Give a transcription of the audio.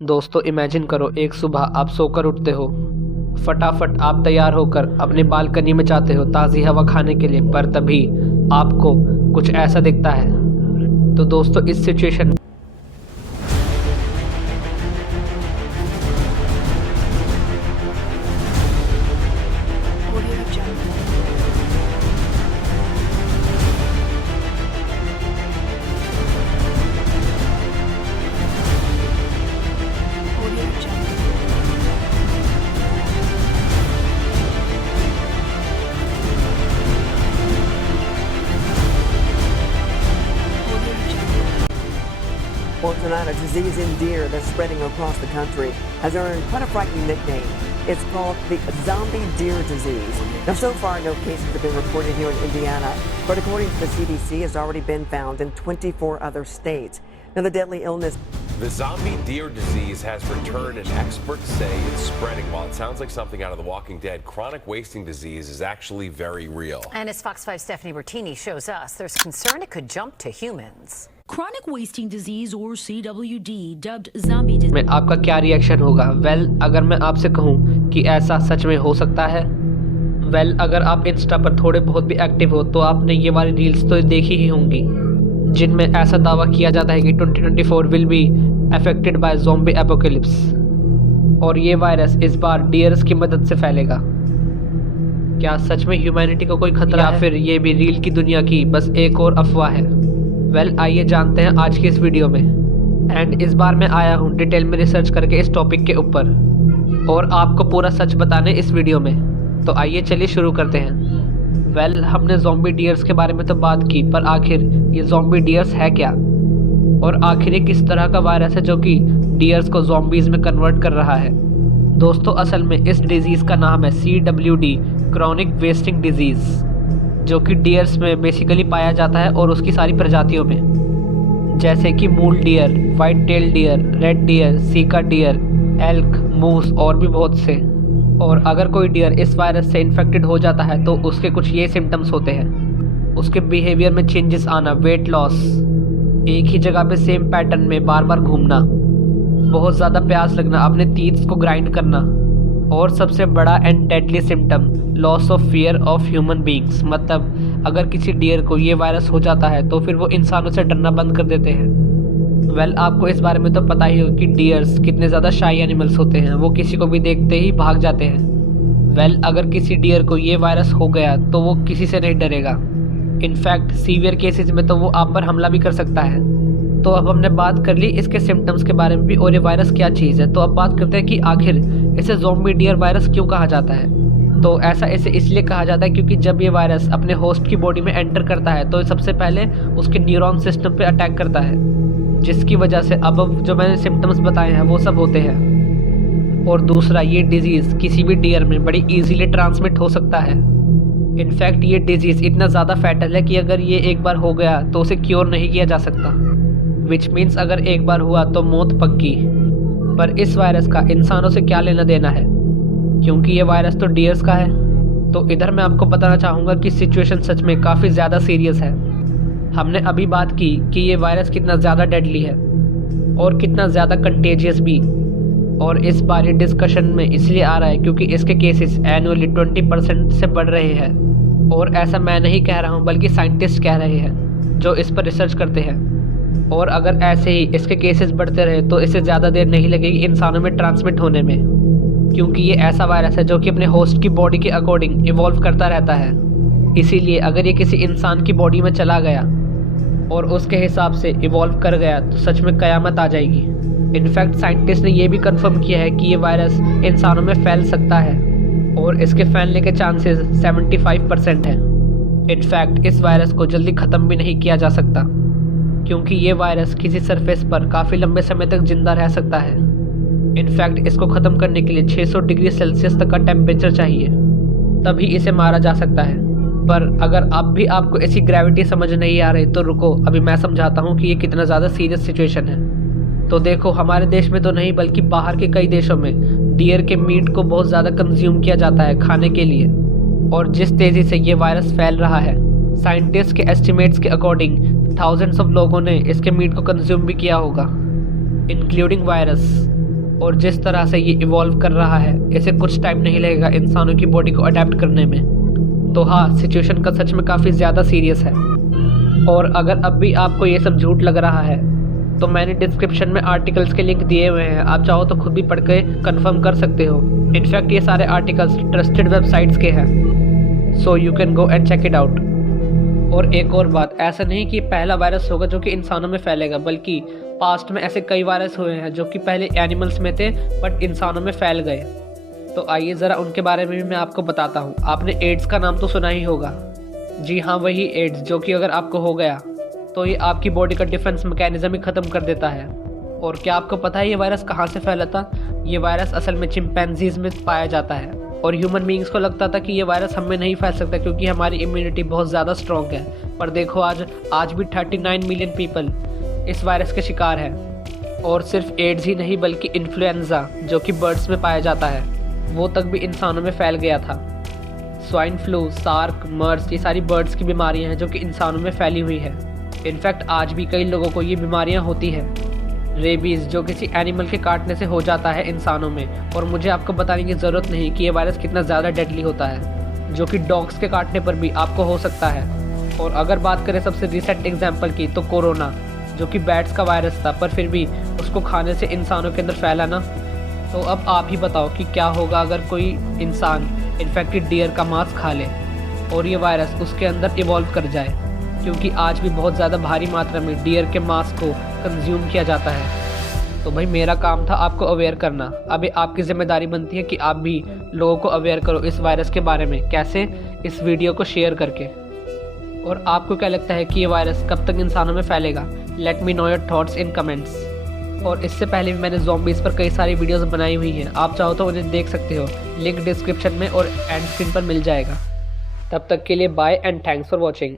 दोस्तों इमेजिन करो, एक सुबह आप सोकर उठते हो, फटाफट आप तैयार होकर अपने बालकनी में जाते हो ताज़ी हवा खाने के लिए, पर तभी आपको कुछ ऐसा दिखता है। तो दोस्तों इस situation Well, tonight, a disease in deer that's spreading across the country has earned quite a frightening nickname. It's called the zombie deer disease. Now, so far, no cases have been reported here in Indiana, but according to the CDC, has already been found in 24 other states. Now, the deadly illness. The zombie deer disease has returned, and experts say it's spreading. While it sounds like something out of The Walking Dead, chronic wasting disease is actually very real. And as Fox 5's Stephanie Bertini shows us, there's concern it could jump to humans. Chronic wasting disease or CWD, dubbed zombie disease. में आपका क्या reaction होगा? अगर मैं आपसे कहूँ कि ऐसा सच में हो सकता है, अगर आप इंस्टा पर थोड़े बहुत भी एक्टिव हो तो आपने ये वाली रील्स तो देखी ही होंगी, जिनमें ऐसा दावा किया जाता है कि 2024 will be affected by zombie apocalypse, और ये वायरस इस बार डियर्स की मदद से फैलेगा। क्या सच में ह्यूमैनिटी को कोई खतरा है, फिर ये भी रील की दुनिया की बस एक और अफवाह है? आइए जानते हैं आज की इस वीडियो में। एंड इस बार मैं आया हूँ डिटेल में रिसर्च करके इस टॉपिक के ऊपर, और आपको पूरा सच बताने इस वीडियो में। तो आइए चलिए शुरू करते हैं। हमने ज़ॉम्बी डियर्स के बारे में तो बात की, पर आखिर ये ज़ॉम्बी डियर्स है क्या, और आखिर ये किस तरह का वायरस है जो कि डियर्स को ज़ॉम्बीज़ में कन्वर्ट कर रहा है? दोस्तों असल में इस डिज़ीज़ का नाम है CWD, क्रॉनिक वेस्टिंग डिजीज़, जो कि डियर्स में बेसिकली पाया जाता है और उसकी सारी प्रजातियों में, जैसे कि mule deer, white tail deer, red deer, sika deer, elk, moose और भी बहुत से। और अगर कोई डियर इस वायरस से इन्फेक्टेड हो जाता है तो उसके कुछ ये सिम्टम्स होते हैं। उसके बिहेवियर में चेंजेस आना, वेट लॉस, एक ही जगह पे सेम पैटर्न में बार बार घूमना, बहुत ज़्यादा प्यास लगना, अपने टीथ को ग्राइंड करना, और सबसे बड़ा and deadly symptom loss of fear of human beings. मतलब अगर किसी डियर को ये वायरस हो जाता है तो फिर वो इंसानों से डरना बंद कर देते हैं। आपको इस बारे में तो पता ही हो कि डियर्स कितने ज़्यादा शाई एनिमल्स होते हैं, वो किसी को भी देखते ही भाग जाते हैं। अगर किसी डियर को ये वायरस हो गया तो वो किसी से नहीं डरेगा। इनफैक्ट सीवियर केसेस में तो वो आप पर हमला भी कर सकता है। तो अब हमने बात कर ली इसके सिम्टम्स के बारे में भी, और ये वायरस क्या चीज़ है। तो अब बात करते हैं कि आखिर इसे ज़ॉम्बी डियर वायरस क्यों कहा जाता है। तो ऐसा इसे इसलिए कहा जाता है क्योंकि जब ये वायरस अपने होस्ट की बॉडी में एंटर करता है तो सबसे पहले उसके न्यूरॉन सिस्टम पे अटैक करता है, जिसकी वजह से अब जो मैंने सिम्टम्स बताए हैं वो सब होते हैं। और दूसरा, ये डिजीज़ किसी भी डियर में बड़ी ईजीली ट्रांसमिट हो सकता है। इनफैक्ट ये डिजीज़ इतना ज़्यादा फैटल है कि अगर ये एक बार हो गया तो उसे क्योर नहीं किया जा सकता, विच मीन्स अगर एक बार हुआ तो मौत पक्की। पर इस वायरस का इंसानों से क्या लेना देना है, क्योंकि ये वायरस तो डियर्स का है। तो इधर मैं आपको बताना चाहूँगा कि सिचुएशन सच में काफ़ी ज़्यादा सीरियस है। हमने अभी बात की कि ये वायरस कितना ज़्यादा डेडली है और कितना ज़्यादा कंटेजियस भी, और इस बार ये डिस्कशन में इसलिए आ रहा है क्योंकि इसके केसेस एनुअली 20% से बढ़ रहे हैं। और ऐसा मैं नहीं कह रहा हूँ, बल्कि साइंटिस्ट कह रहे हैं जो इस पर रिसर्च करते हैं। और अगर ऐसे ही इसके केसेस बढ़ते रहे तो इससे ज़्यादा देर नहीं लगेगी इंसानों में ट्रांसमिट होने में, क्योंकि ये ऐसा वायरस है जो कि अपने होस्ट की बॉडी के अकॉर्डिंग इवॉल्व करता रहता है। इसीलिए अगर ये किसी इंसान की बॉडी में चला गया और उसके हिसाब से इवॉल्व कर गया तो सच में क़यामत आ जाएगी। इनफैक्ट साइंटिस्ट ने ये भी कंफर्म किया है कि ये वायरस इंसानों में फैल सकता है, और इसके फैलने के चांसेस 75% हैं। इनफैक्ट इस वायरस को जल्दी ख़त्म भी नहीं किया जा सकता, क्योंकि ये वायरस किसी सरफेस पर काफ़ी लंबे समय तक जिंदा रह सकता है। इनफैक्ट इसको ख़त्म करने के लिए 600 डिग्री सेल्सियस तक का टेम्परेचर चाहिए, तभी इसे मारा जा सकता है। पर अगर अब भी आपको ऐसी ग्रेविटी समझ नहीं आ रही तो रुको, अभी मैं समझाता हूँ कि ये कितना ज़्यादा सीरियस सिचुएशन है। तो देखो, हमारे देश में तो नहीं बल्कि बाहर के कई देशों में डियर के मीट को बहुत ज़्यादा कंज्यूम किया जाता है खाने के लिए, और जिस तेज़ी से ये वायरस फैल रहा है, साइंटिस्ट के एस्टिमेट्स के अकॉर्डिंग थाउजेंड्स ऑफ लोगों ने इसके मीट को कंज्यूम भी किया होगा। Including virus. और जिस तरह से ये इवॉल्व कर रहा है, इसे कुछ टाइम नहीं लगेगा इंसानों की बॉडी को अडेप्ट करने में। तो हाँ, सिचुएशन का सच में काफ़ी ज़्यादा सीरियस है। और अगर अब भी आपको ये सब झूठ लग रहा है तो मैंने डिस्क्रिप्शन में आर्टिकल्स के लिंक दिए हुए हैं, आप चाहो तो खुद भी पढ़ के कन्फर्म कर सकते हो। इनफैक्ट ये सारे आर्टिकल्स ट्रस्टेड वेबसाइट्स के हैं, so you can go and check it out. और एक और बात, ऐसा नहीं कि पहला वायरस होगा जो कि इंसानों में फैलेगा, बल्कि पास्ट में ऐसे कई वायरस हुए हैं जो कि पहले एनिमल्स में थे बट इंसानों में फैल गए। तो आइए ज़रा उनके बारे में भी मैं आपको बताता हूँ। आपने एड्स का नाम तो सुना ही होगा। जी हाँ, वही एड्स जो कि अगर आपको हो गया तो ये आपकी बॉडी का डिफेंस मैकेनिज्म ही ख़त्म कर देता है। और क्या आपको पता है ये वायरस कहाँ से फैला था? ये वायरस असल में चिंपैंजीज में पाया जाता है और ह्यूमन बीइंग्स को लगता था कि ये वायरस हमें नहीं फैल सकता क्योंकि हमारी इम्यूनिटी बहुत ज़्यादा स्ट्रॉन्ग है। पर देखो आज भी 39 मिलियन पीपल इस वायरस के शिकार हैं। और सिर्फ एड्स ही नहीं बल्कि इन्फ्लुएंजा जो कि बर्ड्स में पाया जाता है, वो तक भी इंसानों में फैल गया था। स्वाइन फ्लू, सार्क, मर्स, ये सारी बर्ड्स की बीमारियां हैं जो कि इंसानों में फैली हुई है। इनफैक्ट आज भी कई लोगों को ये बीमारियां होती हैं। रेबीज़ जो किसी एनिमल के काटने से हो जाता है इंसानों में, और मुझे आपको बताने की ज़रूरत नहीं कि ये वायरस कितना ज़्यादा डेडली होता है, जो कि डॉग्स के काटने पर भी आपको हो सकता है। और अगर बात करें सबसे रिसेंट एग्जाम्पल की, तो कोरोना जो कि बैट्स का वायरस था, पर फिर भी उसको खाने से इंसानों के अंदर फैला ना। तो अब आप ही बताओ कि क्या होगा अगर कोई इंसान इन्फेक्टेड डियर का मांस खा ले और ये वायरस उसके अंदर इवॉल्व कर जाए, क्योंकि आज भी बहुत ज़्यादा भारी मात्रा में डियर के मांस को कंज्यूम किया जाता है। तो भाई मेरा काम था आपको अवेयर करना, अभी आपकी जिम्मेदारी बनती है कि आप भी लोगों को अवेयर करो इस वायरस के बारे में। कैसे? इस वीडियो को शेयर करके। और आपको क्या लगता है कि ये वायरस कब तक इंसानों में फैलेगा? Let me know your thoughts in comments. और इससे पहले भी मैंने ज़ॉम्बीज़ पर कई सारी वीडियोस बनाई हुई हैं, आप चाहो तो उन्हें देख सकते हो, लिंक डिस्क्रिप्शन में और एंड स्क्रीन पर मिल जाएगा। तब तक के लिए bye and thanks for watching.